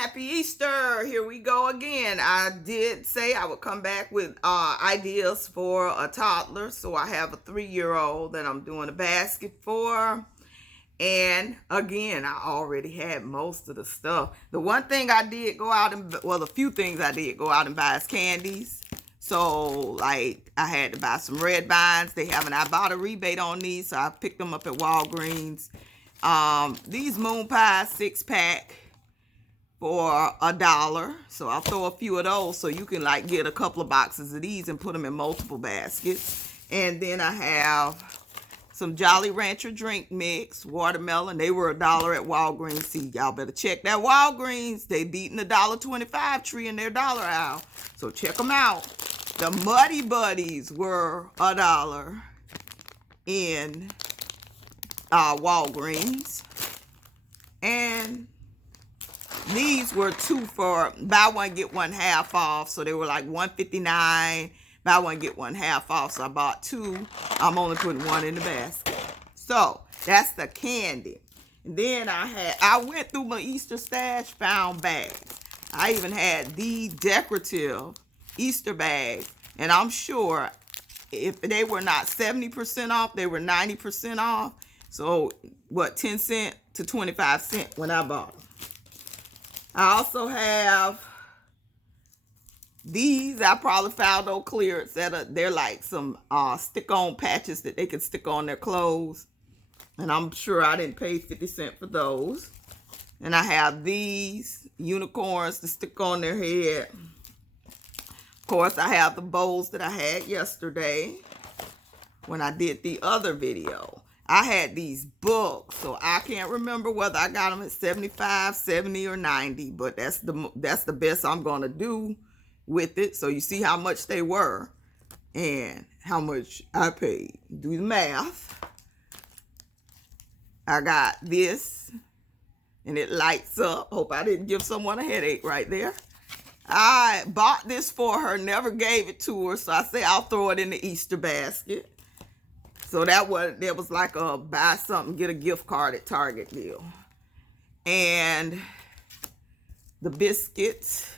Happy Easter. Here we go again. I did say I would come back with ideas for a toddler. So I have a 3-year-old that I'm doing a basket for. And again, I already had most of the stuff. The one thing I did go out and, well, the few things I did go out and buy is candies. So, like, I had to buy some red vines. I bought a rebate on these, so I picked them up at Walgreens. These moon pies 6-pack for $1. So I'll throw a few of those so you can like get a couple of boxes of these and put them in multiple baskets. And then I have some Jolly Rancher drink mix, watermelon. They were $1 at Walgreens. See, y'all better check that Walgreens. They beating the $1.25 tree in their dollar aisle. So check them out. The Muddy Buddies were $1 in Walgreens. And these were 2 for buy one get one half off. So they were like $1.59. Buy one get one half off. So I bought 2. I'm only putting 1 in the basket. So that's the candy. And then I went through my Easter stash, found bags. I even had the decorative Easter bags. And I'm sure if they were not 70% off, they were 90% off. So what, 10 cents to 25 cents when I bought them. I also have these. I probably found on clearance they're like some stick-on patches that they can stick on their clothes. And I'm sure I didn't pay 50 cents for those. And I have these unicorns to stick on their head. Of course, I have the bowls that I had yesterday when I did the other video. I had these books, so I can't remember whether I got them at 75, 70, or 90, but that's the best I'm going to do with it. So you see how much they were and how much I paid. Do the math. I got this, and it lights up. Hope I didn't give someone a headache right there. I bought this for her, never gave it to her, so I say I'll throw it in the Easter basket. So that was like a buy something, get a gift card at Target deal. And the biscuits.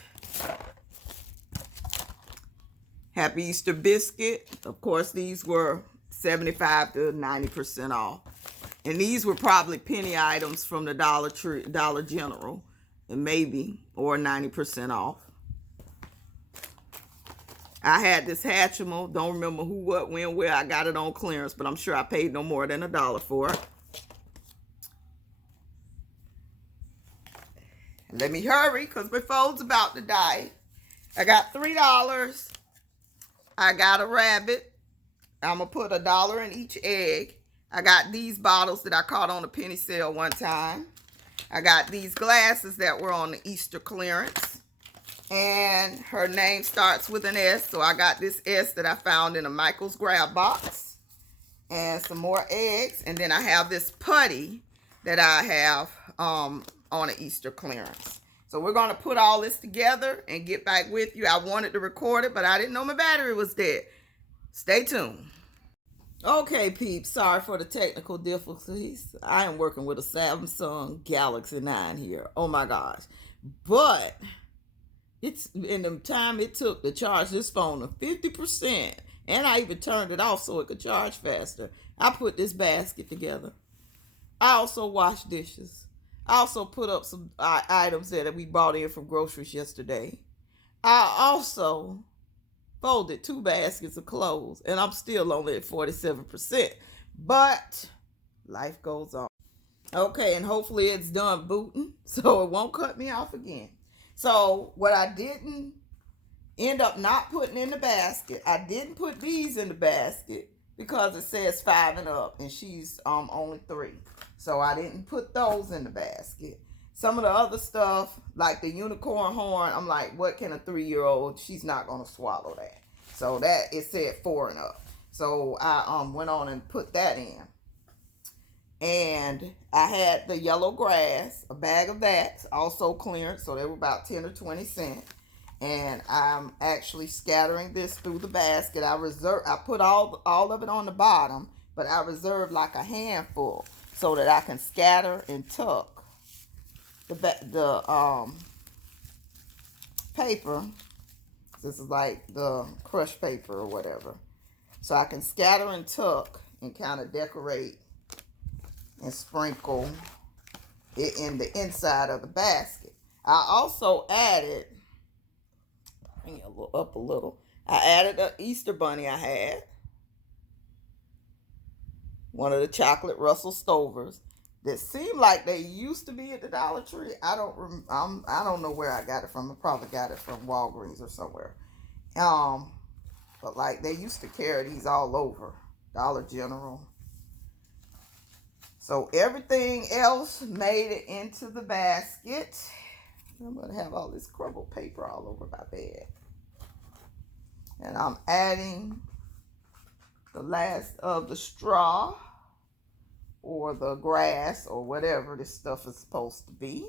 Happy Easter biscuit. Of course, these were 75 to 90% off. And these were probably penny items from the Dollar General. And maybe, or 90% off. I had this Hatchimal. Don't remember who, what, when, where. I got it on clearance, but I'm sure I paid no more than $1 for it. Let me hurry, because my phone's about to die. I got $3. I got a rabbit. I'm going to put $1 in each egg. I got these bottles that I caught on a penny sale one time. I got these glasses that were on the Easter clearance. And her name starts with an S, so I got this S that I found in a Michael's grab box. And some more eggs. And then I have this putty that I have on an Easter clearance. So we're going to put all this together and get back with you. I wanted to record it, but I didn't know my battery was dead. Stay tuned. Okay, peeps. Sorry for the technical difficulties. I am working with a Samsung Galaxy 9 here. Oh, my gosh. But it's in the time it took to charge this phone to 50%. And I even turned it off so it could charge faster. I put this basket together. I also washed dishes. I also put up some items that we brought in from groceries yesterday. I also folded 2 baskets of clothes. And I'm still only at 47%. But life goes on. Okay, and hopefully it's done booting so it won't cut me off again. So what I didn't end up not putting in the basket, I didn't put these in the basket because it says 5 and up, and she's only 3. So I didn't put those in the basket. Some of the other stuff, like the unicorn horn, I'm like, what can a 3-year-old? She's not gonna swallow that. So that it said 4 and up. So I went on and put that in. And I had the yellow grass, a bag of that, also clearance, so they were about 10 or 20 cents. And I'm actually scattering this through the basket. I put all of it on the bottom, but I reserved like a handful so that I can scatter and tuck the paper. This is like the crushed paper or whatever. So I can scatter and tuck and kind of decorate and sprinkle it in the inside of the basket. I also added, bring it up a little. I added an Easter bunny I had. One of the chocolate Russell Stovers that seemed like they used to be at the Dollar Tree. I don't know where I got it from. I probably got it from Walgreens or somewhere. But like they used to carry these all over Dollar General. So everything else made it into the basket. I'm gonna have all this crumbled paper all over my bed. And I'm adding the last of the straw or the grass or whatever this stuff is supposed to be.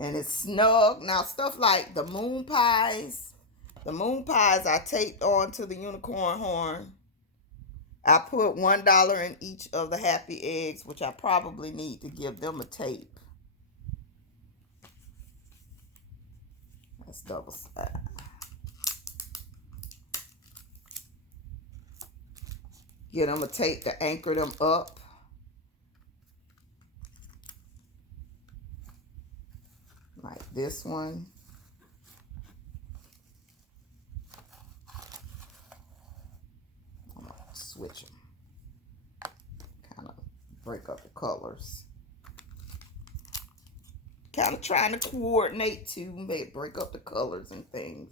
And it's snug. Now stuff like the moon pies I taped onto the unicorn horn. I put $1 in each of the happy eggs, which I probably need to give them a tape. That's double side. Get them a tape to anchor them up. Like this one. I'm gonna switch them. Kind of break up the colors. Kind of trying to coordinate too, maybe break up the colors and things.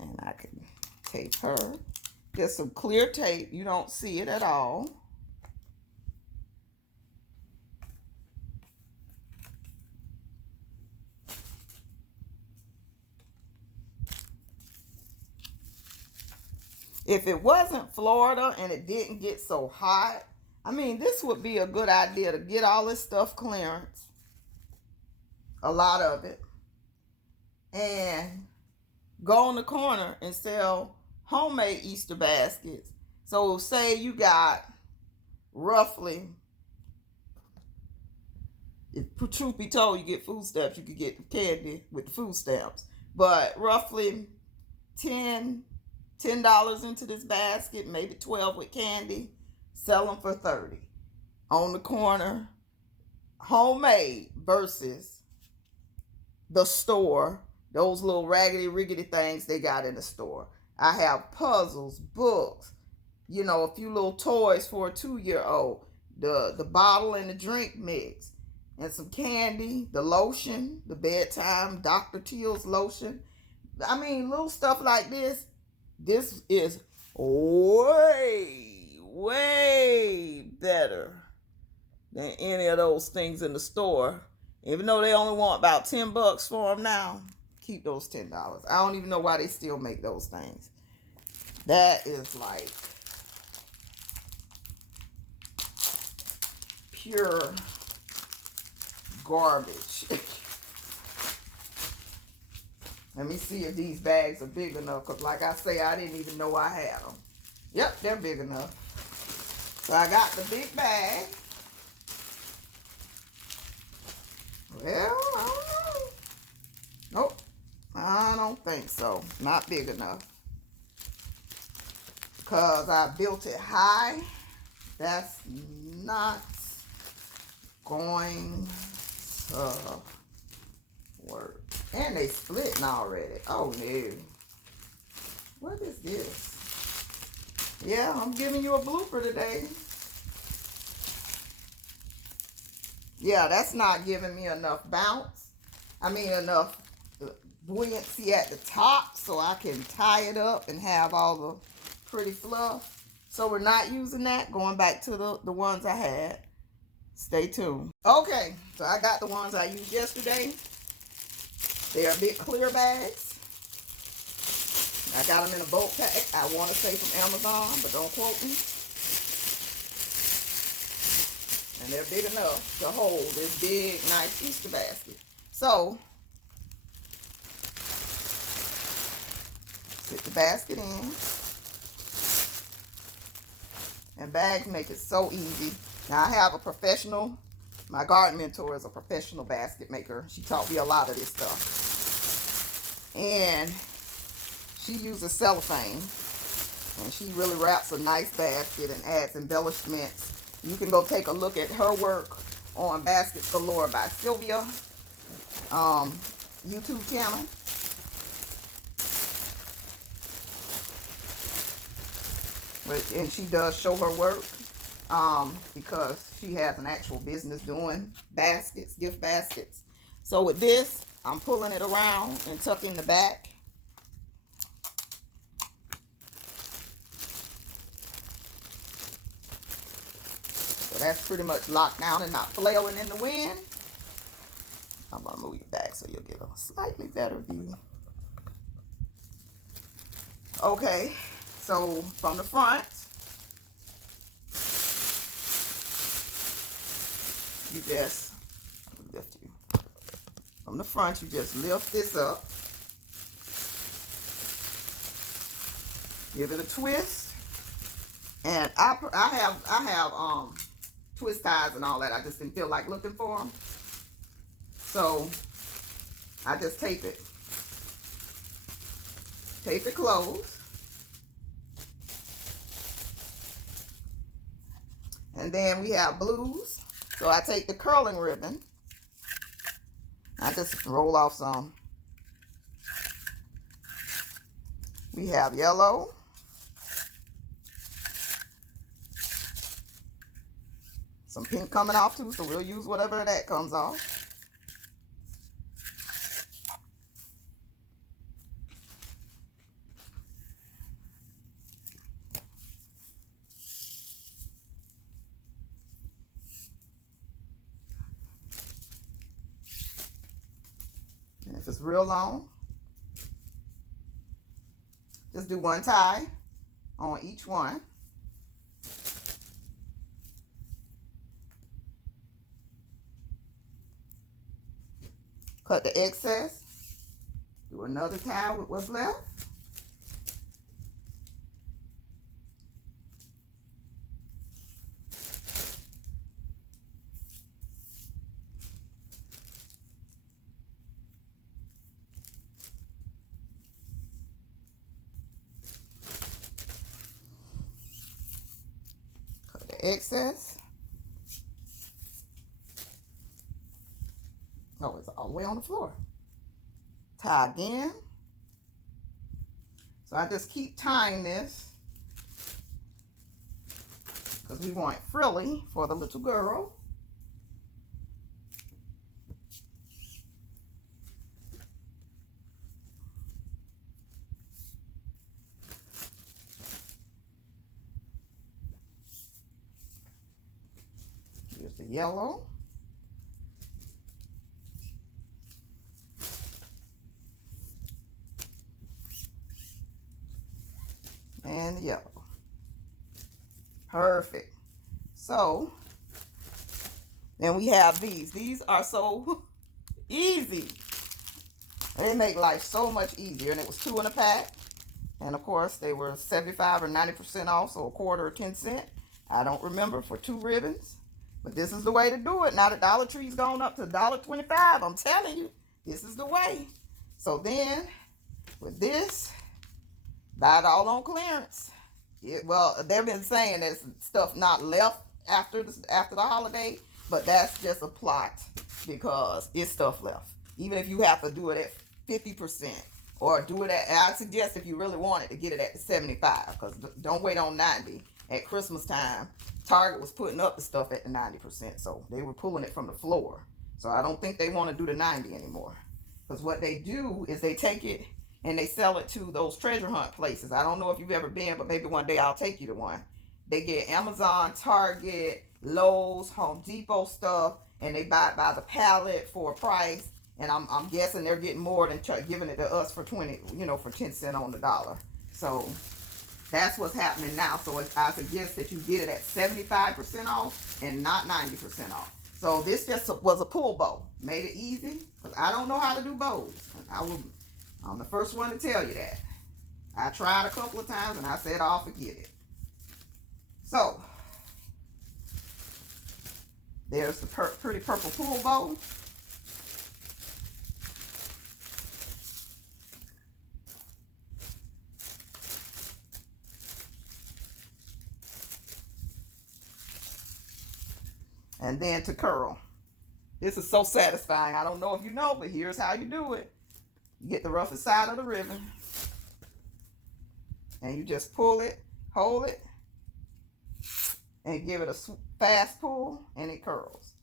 And I can tape her. Get some clear tape. You don't see it at all. If it wasn't Florida and it didn't get so hot, I mean, this would be a good idea to get all this stuff clearance. A lot of it. And go on the corner and sell homemade Easter baskets. So say you got roughly, if truth be told, you get food stamps, you could get the candy with the food stamps. But roughly $10 into this basket, maybe 12 with candy. Sell them for 30 on the corner. Homemade versus the store. Those little raggedy riggedy things they got in the store. I have puzzles, books, you know, a few little toys for a 2-year-old. The bottle and the drink mix. And some candy, the lotion, the bedtime Dr. Teal's lotion. I mean, little stuff like this. This is way better than any of those things in the store. Even though they only want about $10 for them now, keep those $10. I don't even know why they still make those things. That is like pure garbage. Let me see if these bags are big enough, because like I say, I didn't even know I had them. Yep, they're big enough. So I got the big bag. Well, I don't know. Nope, I don't think so. Not big enough. Because I built it high. That's not going to work. And they splitting already. Oh no. What is this? Yeah, I'm giving you a blooper today. Yeah, that's not giving me enough bounce. I mean enough buoyancy at the top so I can tie it up and have all the pretty fluff. So we're not using that. Going back to the ones I had. Stay tuned. Okay, so I got the ones I used yesterday. They're big clear bags. I got them in a bulk pack. I want to say from Amazon, but don't quote me. And they're big enough to hold this big, nice Easter basket. So, sit the basket in. And bags make it so easy. Now I have a professional, my garden mentor is a professional basket maker. She taught me a lot of this stuff. And she uses cellophane. And she really wraps a nice basket and adds embellishments. You can go take a look at her work on Baskets Galore by Sylvia YouTube channel. And she does show her work because she has an actual business doing baskets, gift baskets. So with this, I'm pulling it around and tucking the back. So that's pretty much locked down and not flailing in the wind. I'm going to move you back so you'll get a slightly better view. Okay, so from the front, you just lift you. From the front, you just lift this up. Give it a twist. And I have twist ties and all that. I just didn't feel like looking for them. So I just tape it. Tape it closed. And then we have blues. So I take the curling ribbon. I just roll off some. We have yellow. Some pink coming off too, so we'll use whatever that comes off. And if it's real long, just do one tie on each one. Cut the excess. Do another tie with what's left. Cut the excess. Oh, it's all the way on the floor. Tie again. So I just keep tying this because we want it frilly for the little girl. Here's the yellow. And the yellow. Perfect. So then we have these. These are so easy. They make life so much easier. And it was 2 in a pack. And of course they were 75 or 90% off, so a quarter or 10 cents. I don't remember, for 2 ribbons. But this is the way to do it. Now the Dollar Tree's gone up to $1.25. I'm telling you, this is the way. So then with this, buy it all on clearance. Well, they've been saying there's stuff not left after the holiday, but that's just a plot because it's stuff left. Even if you have to do it at 50%, or do it at, I suggest if you really want it to get it at the 75, because don't wait on 90. At Christmas time, Target was putting up the stuff at the 90%, so they were pulling it from the floor. So I don't think they want to do the 90 anymore, because what they do is they take it and they sell it to those treasure hunt places. I don't know if you've ever been, but maybe one day I'll take you to one. They get Amazon, Target, Lowe's, Home Depot stuff, and they buy it by the pallet for a price. And I'm guessing they're getting more than giving it to us for 20, for 10 cents on the dollar. So that's what's happening now. So I suggest that you get it at 75% off and not 90% off. So this just was a pull bow. Made it easy, because I don't know how to do bows. I'm the first one to tell you that. I tried a couple of times and I said, I'll forget it. So There's the pretty purple pool bowl. And then to curl. This is so satisfying. I don't know if you know, but here's how you do it. You get the roughest side of the ribbon. And you just pull it, hold it, and give it a fast pull, and it curls.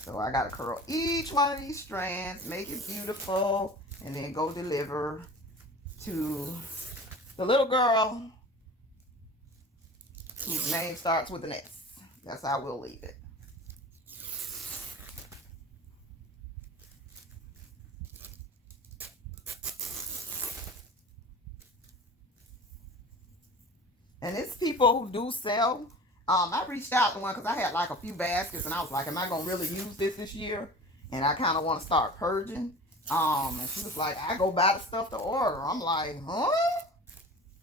So I gotta curl each one of these strands, make it beautiful, and then go deliver to the little girl whose name starts with an S. That's how we'll leave it. And it's people who do sell. I reached out to one because I had like a few baskets, and I was like, am I going to really use this year? And I kind of want to start purging. And she was like, I go buy the stuff to order. I'm like, huh?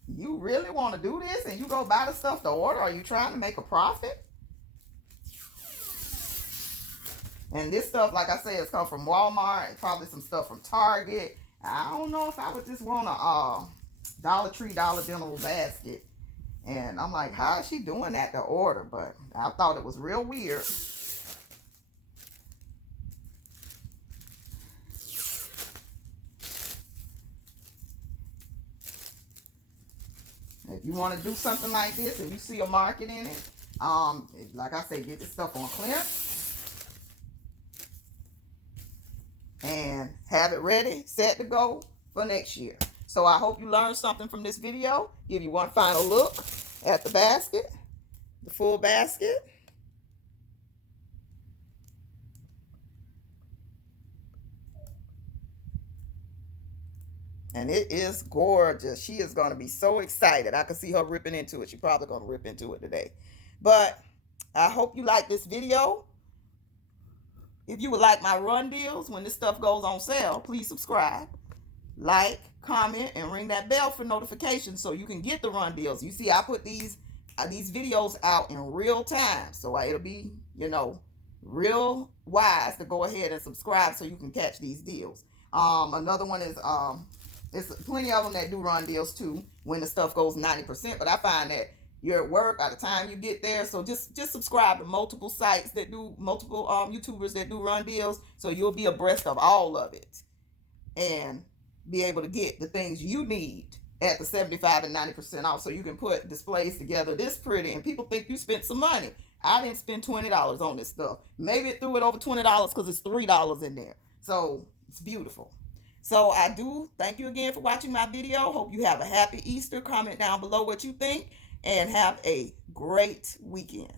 You really want to do this and you go buy the stuff to order? Are you trying to make a profit? And this stuff, like I said, it's come from Walmart and probably some stuff from Target. I don't know if I would just want a Dollar Tree, Dollar General basket. And I'm like, how is she doing that to order? But I thought it was real weird. If you want to do something like this and you see a market in it, like I say, get this stuff on clearance and have it ready, set to go for next year. So I hope you learned something from this video. Give you one final look at the basket, the full basket. And it is gorgeous. She is going to be so excited. I can see her ripping into it. She's probably going to rip into it today. But I hope you like this video. If you would like my run deals when this stuff goes on sale, please subscribe, like, comment, and ring that bell for notifications so you can get the run deals. You see, I put these videos out in real time. So it'll be, real wise to go ahead and subscribe so you can catch these deals. Another one is... there's plenty of them that do run deals too when the stuff goes 90%. But I find that you're at work by the time you get there. So just subscribe to multiple sites that do, multiple YouTubers that do run deals. So you'll be abreast of all of it. And be able to get the things you need at the 75 and 90% off. So you can put displays together this pretty. And people think you spent some money. I didn't spend $20 on this stuff. Maybe it threw it over $20 because it's $3 in there. So it's beautiful. So I do thank you again for watching my video. Hope you have a happy Easter. Comment down below what you think and have a great weekend.